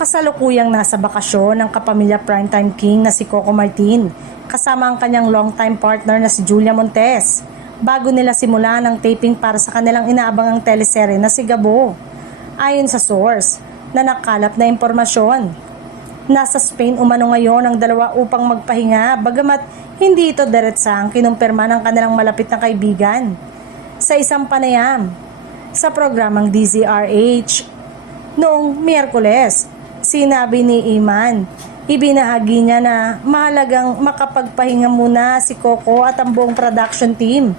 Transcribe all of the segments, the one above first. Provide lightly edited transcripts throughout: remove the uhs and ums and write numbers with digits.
Kasalukuyang nasa bakasyon ng kapamilya primetime king na si Coco Martin kasama ang kanyang longtime partner na si Julia Montes bago nila simulan ang taping para sa kanilang inaabangang teleserye na si Gabo. Ayon sa source na nakalap na impormasyon, nasa Spain umano ngayon ang dalawa upang magpahinga bagamat hindi ito diretsang kinumpirma ng kanilang malapit na kaibigan. Sa isang panayam sa programang DZRH noong Miyerkules, sinabi ni Iman, ibinahagi niya na mahalagang makapagpahinga muna si Coco at ang buong production team.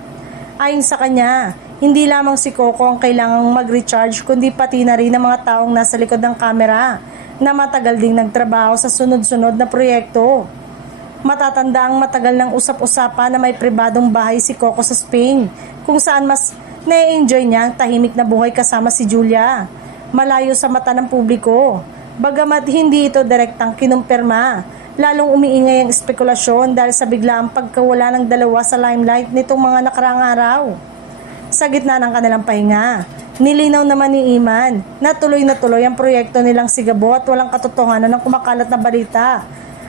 Ayon sa kanya, hindi lamang si Coco ang kailangang mag-recharge kundi pati na rin ang mga taong nasa likod ng kamera na matagal ding nagtrabaho sa sunod-sunod na proyekto. Matatanda ang matagal ng usap-usapan na may pribadong bahay si Coco sa Spain kung saan mas na-enjoy niya ang tahimik na buhay kasama si Julia, malayo sa mata ng publiko. Bagamat hindi ito direktang kinumpirma, lalong umiingay ang espekulasyon dahil sa biglaang pagkawala ng dalawa sa limelight nitong mga nakaraang araw. Sa gitna ng kanilang pahinga, nilinaw naman ni Iman na tuloy ang proyekto nilang si Gabo at walang katotohanan ng kumakalat na balita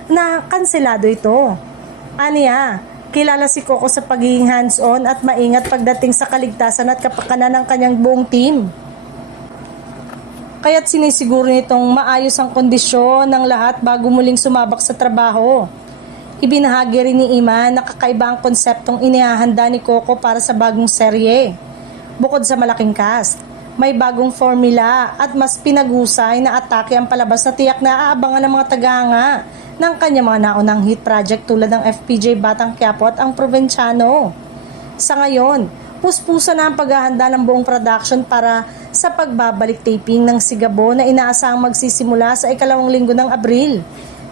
na kanselado ito. Aniya, kilala si Coco sa pagiging hands-on at maingat pagdating sa kaligtasan at kapakanan ng kanyang buong team. Kaya't sinisiguro nitong maayos ang kondisyon ng lahat bago muling sumabak sa trabaho. Ibinahagi rin ni Iman na kakaiba ang konseptong inihahanda ni Coco para sa bagong serye. Bukod sa malaking cast, may bagong formula at mas pinag-usay na atake ang palabas na tiyak na aabangan ng mga tagahanga ng kanyang mga naunang hit project tulad ng FPJ Batang Quiapo at Ang Provinciano. Sa ngayon, puspusa na ang paghahanda ng buong production para sa pagbabalik taping ng si Gabo na inaasahang magsisimula sa ikalawang linggo ng Abril.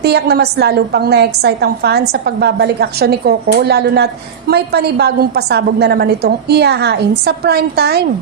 Tiyak na mas lalo pang na-excite ang fans sa pagbabalik aksyon ni Coco lalo na't may panibagong pasabog na naman itong ihahain sa primetime.